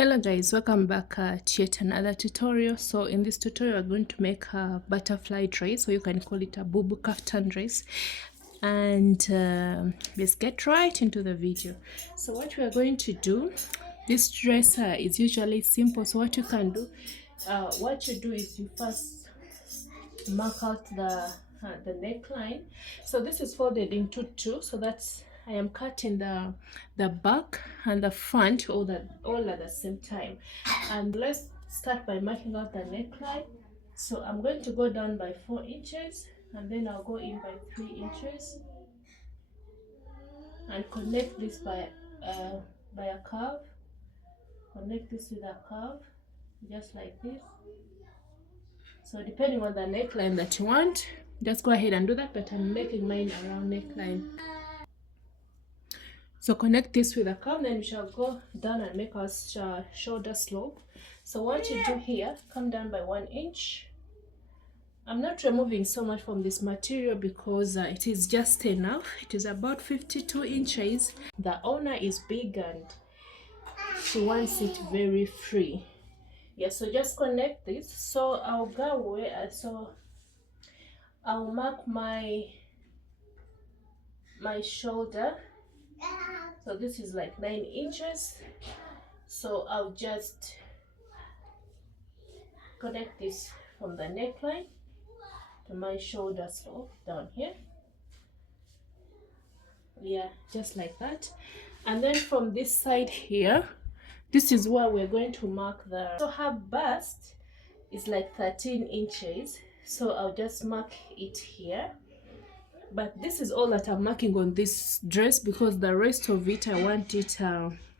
Hello guys, welcome back to yet another tutorial. So in this tutorial we're going to make a butterfly dress, or you can call it a Bubu Kaftan dress. And let's get right into the video. So what we are going to do, this dress is usually simple. So what you can do, what you do is you first mark out the neckline. So this is folded into two, so that's I am cutting the back and the front all at the same time. And let's start by marking out the neckline. So I'm going to go down by 4 inches, and then I'll go in by 3 inches and connect this by a curve. Connect this with a curve, just like this. So depending on the neckline that you want, just go ahead and do that, but I'm making mine around neckline. So connect this with a curve, then we shall go down and make our shoulder slope. So what you do here, come down by 1 inch. I'm not removing so much from this material because it is just enough. It is about 52 inches. The owner is big and she wants it very free. Yeah, so just connect this. So I'll go away, so I'll mark my shoulder. So this is like 9 inches. So I'll just connect this from the neckline to my shoulder slope down here. Yeah, just like that. And then from this side here, this is where we're going to mark the, so her bust is like 13 inches. So I'll just mark it here. But this is all that I'm marking on this dress because the rest of it I want it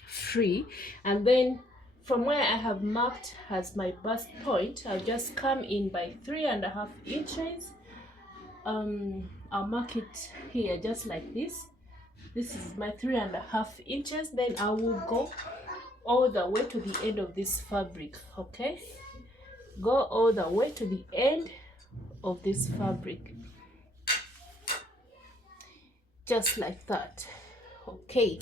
free. And then from where I have marked as my bust point, I'll just come in by 3.5 inches. I'll mark it here just like this. This is my 3.5 inches. Then I will go all the way to the end of this fabric. Okay, go all the way to the end of this fabric, just like that. Okay,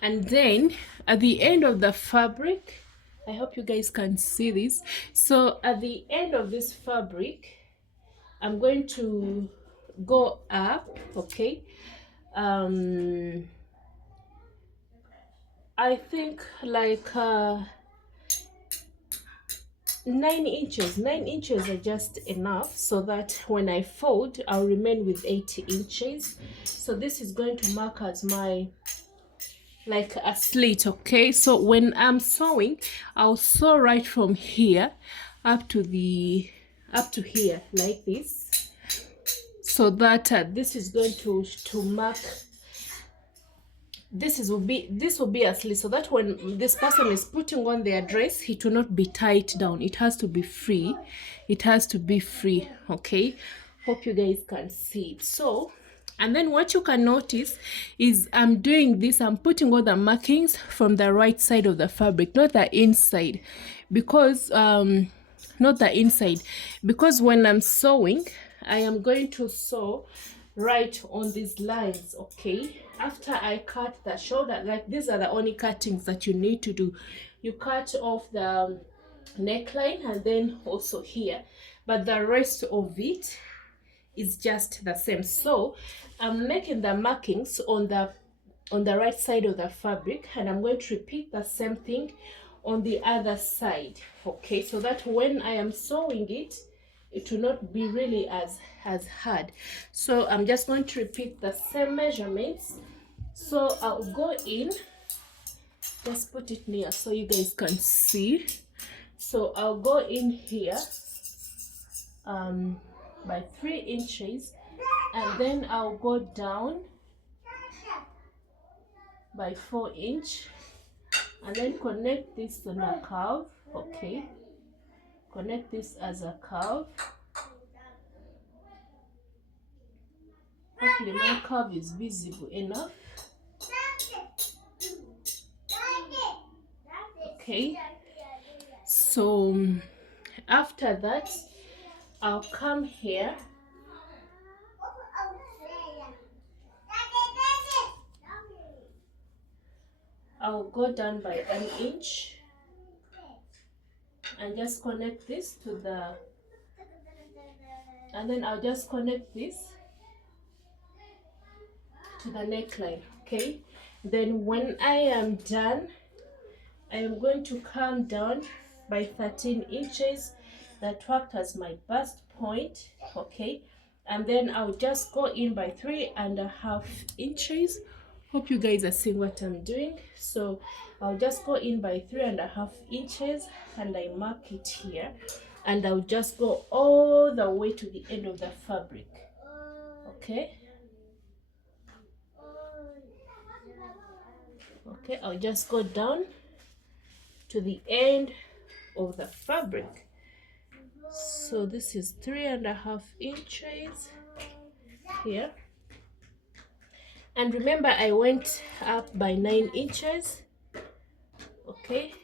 and then at the end of the fabric, I hope you guys can see this. So at the end of this fabric, I'm going to go up. Okay, I think like 9 inches. 9 inches are just enough so that when I fold, I'll remain with 8 inches. So this is going to mark as my like a slit. Okay, so when I'm sewing, I'll sew right from here up to here like this, so that this is going to mark, this will be a slit, so that when this person is putting on their dress, it will not be tight down. It has to be free. It has to be free. Okay, hope you guys can see it. So, and then what you can notice is I'm doing this, I'm putting all the markings from the right side of the fabric, not the inside, because not the inside, because when I'm sewing, I am going to sew right on these lines. Okay, after I cut the shoulder, like these are the only cuttings that you need to do. You cut off the neckline and then also here, but the rest of it is just the same. So I'm making the markings on the right side of the fabric, and I'm going to repeat the same thing on the other side. Okay, so that when I am sewing it, it will not be really as hard. So I'm just going to repeat the same measurements. So I'll go in, just put it near so you guys can see. So I'll go in here by 3 inches, and then I'll go down by 4 inch, and then connect this on a curve. Okay, connect this as a curve. Hopefully my curve is visible enough. Okay, so after that, I'll come here, I'll go down by 1 inch, and just connect this to the, and then I'll just connect this to the neckline. Okay, then when I am done, I am going to come down by 13 inches. That worked as my bust point. Okay, and then I'll just go in by 3.5 inches. Hope you guys are seeing what I'm doing. So I'll just go in by 3.5 inches and I mark it here, and I'll just go all the way to the end of the fabric. Okay, okay, I'll just go down to the end of the fabric. So this is 3.5 inches here, and remember I went up by 9 inches. Okay,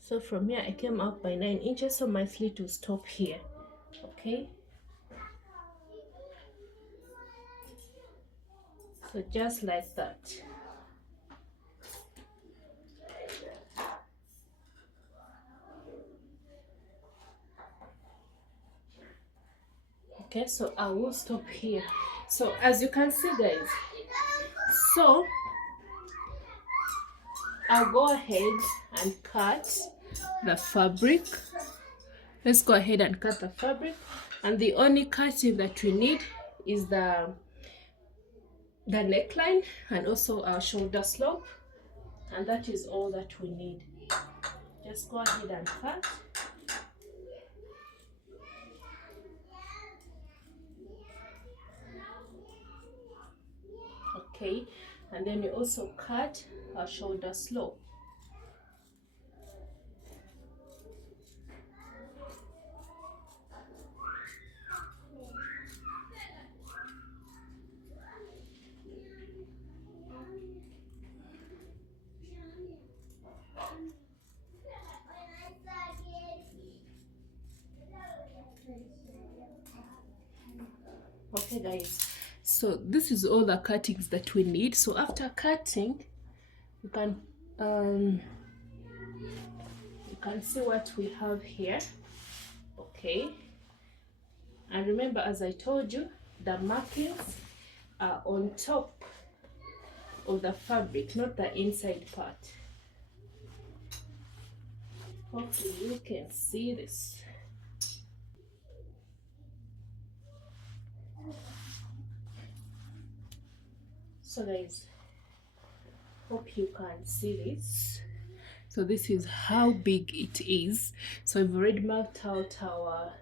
so from here I came up by 9 inches, so my slit will stop here. Okay, so just like that. Okay, so I will stop here. So as you can see guys, so I'll go ahead and cut the fabric. Let's go ahead and cut the fabric, and the only cutting that we need is the neckline and also our shoulder slope, and that is all that we need. Just go ahead and cut. Okay, and then we also cut our shoulder slope. Okay guys, so this is all the cuttings that we need. So after cutting, you can see what we have here. Okay, and remember, as I told you, the markings are on top of the fabric, not the inside part. Hopefully you can see this. So guys, hope you can see this. So this is how big it is. So we've already marked out our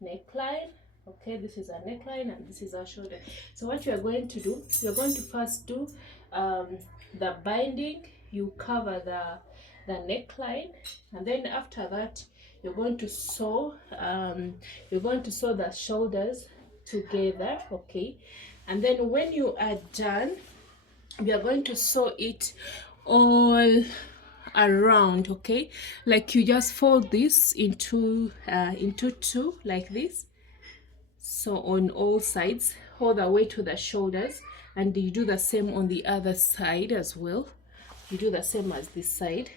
neckline. Okay, this is our neckline and this is our shoulder. So what you are going to do, you're going to first do the binding. You cover the neckline, and then after that you're going to sew the shoulders together. Okay, and then when you are done, we are going to sew it all around. Okay, like you just fold this into two like this, so on all sides all the way to the shoulders, and you do the same on the other side as well. You do the same as this side.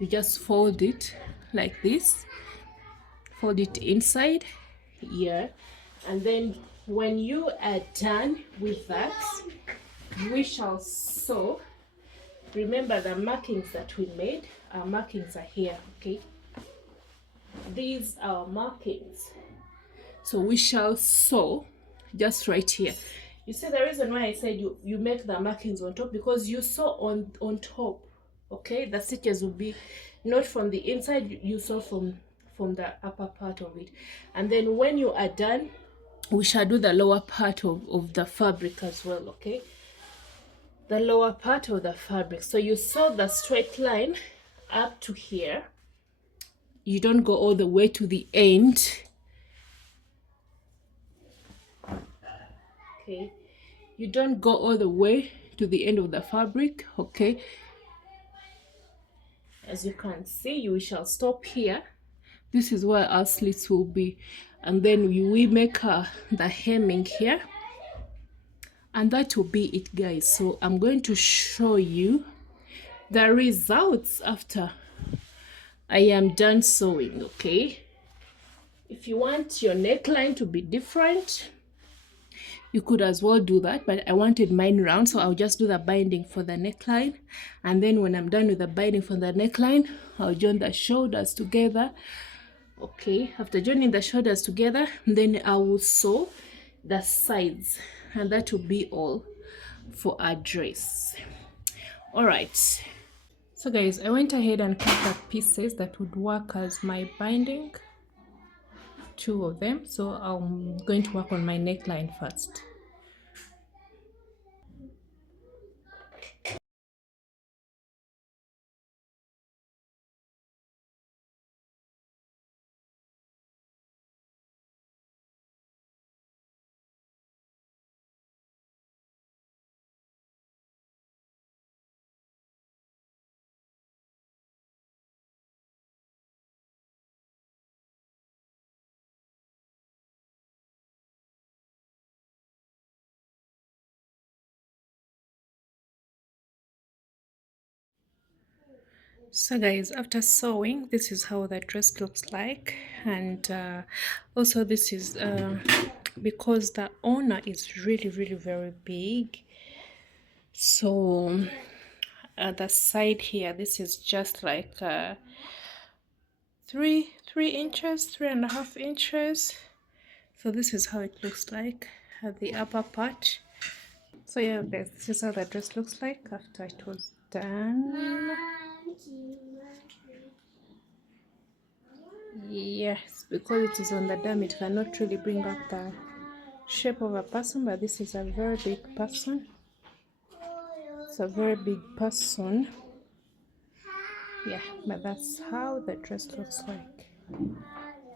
You just fold it like this, fold it inside here, and then when you are done with that, we shall sew. Remember the markings that we made, our markings are here. Okay, these are markings, so we shall sew just right here. You see the reason why I said you make the markings on top, because you sew on top. Okay, the stitches will be not from the inside, you sew from the upper part of it, and then when you are done, we shall do the lower part of the fabric as well. Okay, the lower part of the fabric. So you sew the straight line up to here. You don't go all the way to the end. Okay, you don't go all the way to the end of the fabric. Okay, as you can see, we shall stop here. This is where our slits will be, and then we make the hemming here, And that will be it, guys. So I'm going to show you the results after I am done sewing. Okay, if you want your neckline to be different, you could as well do that, but I wanted mine round, so I'll just do the binding for the neckline, and then when I'm done with the binding for the neckline, I'll join the shoulders together. Okay, after joining the shoulders together, then I will sew the sides, and that will be all for our dress. All right, so guys, I went ahead and cut the pieces that would work as my binding, 2 of them. So I'm going to work on my neckline first. So guys, after sewing, this is how the dress looks like. And also this is because the owner is really very big, so the side here, this is just like 3 inches, 3.5 inches. So this is how it looks like at the upper part. So yeah guys, this is how the dress looks like after it was done. Yes, because it is on the dam, it cannot really bring up the shape of a person, but this is a very big person. It's a very big person. Yeah, but that's how the dress looks like.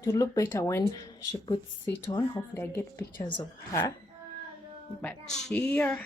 To look better when she puts it on. Hopefully I get pictures of her. But here